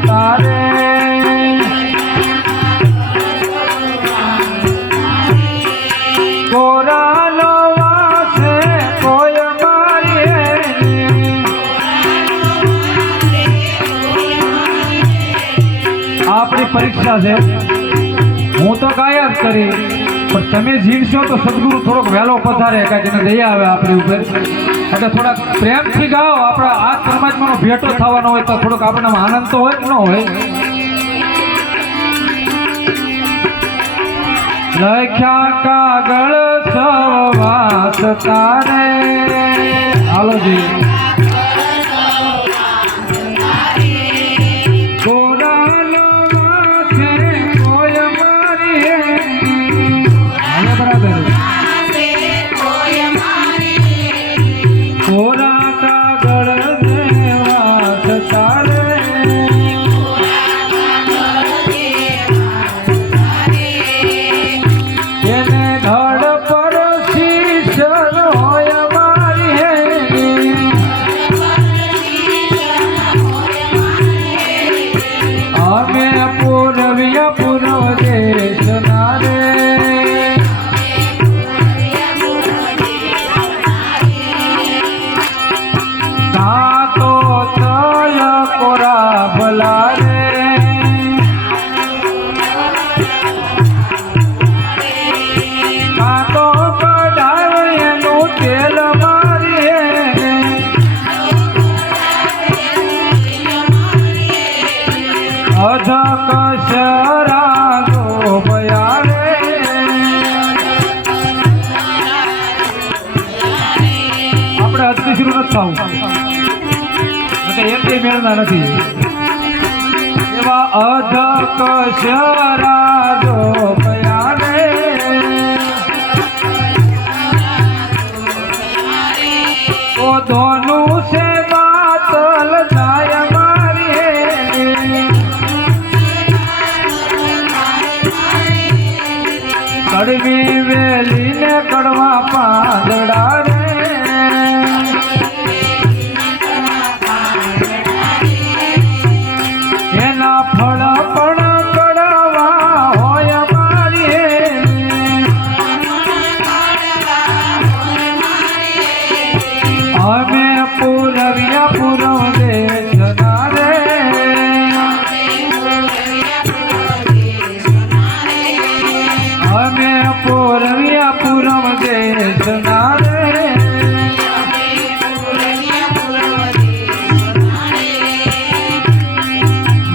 તારે કોરાનો વાસે કોઈ મારી આપણી પરીક્ષા છે હું તો ગાયબ કરી પણ તમે જીવશો તો સદગુરુ થોડોક વહેલો પધારે કાંઈક એને દયા આવે આપણી ઉપર એટલે થોડાક પ્રેમથી ગાઓ આપણા આ પરમાત્માનો ભેટો થવાનો હોય તો થોડોક આપણને આનંદ તો હોય કે ન હોય લખ્યા કાગળ સવાસ તારે હાલો જી મેળના નથી એવા અધક શરાજો ભયાને ઓ ધોનું છે બાતલ જાય મારી કડવી વેલીને કડવા પાંદડા રે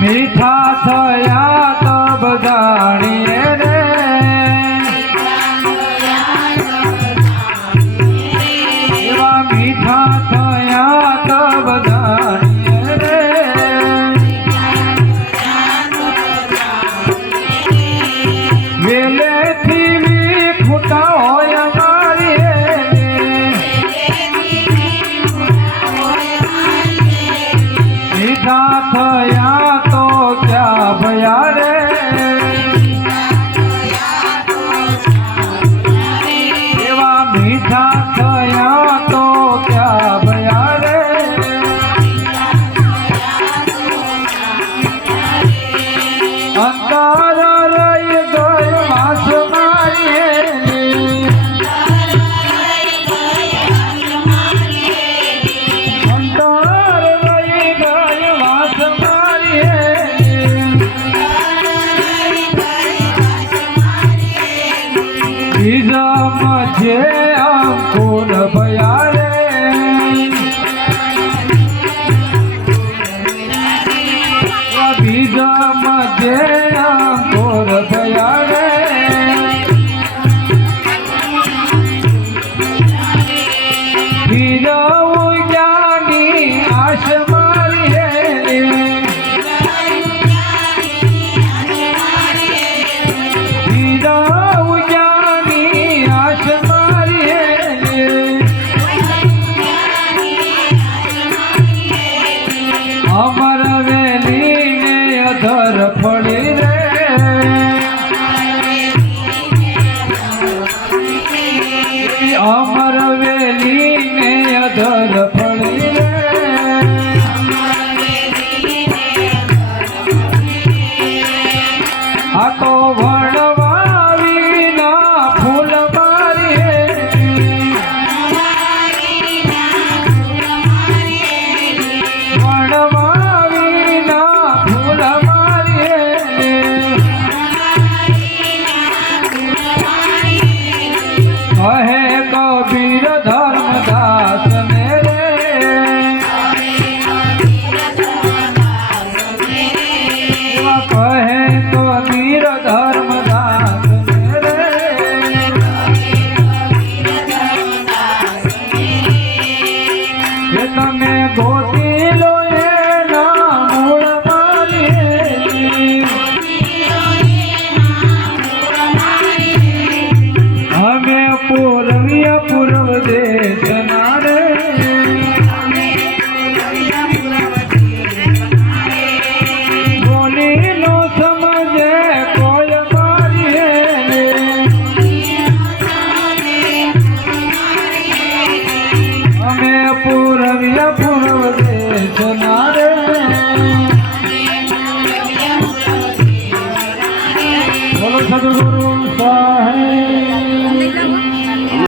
મીઠા થયા તબ જાણીએ રે એવા મીઠા થયા તબ જાણીએ રે વેલેથી વિખુટા હોય મીઠા થયા તો ક્યાં ભયા રે એવા મીઠા થયા તો ક્યાં ભયા રે અંતર રહી ગયો વાસ મધ્ય અંકુર ભયા રે બીજ મધ્ય અંકુર ભયા રે બીજવું જ્ઞાની આશ મારી અમર વેલી ને અધર ફળી રે બોલો સદગુરુ સ્વાહે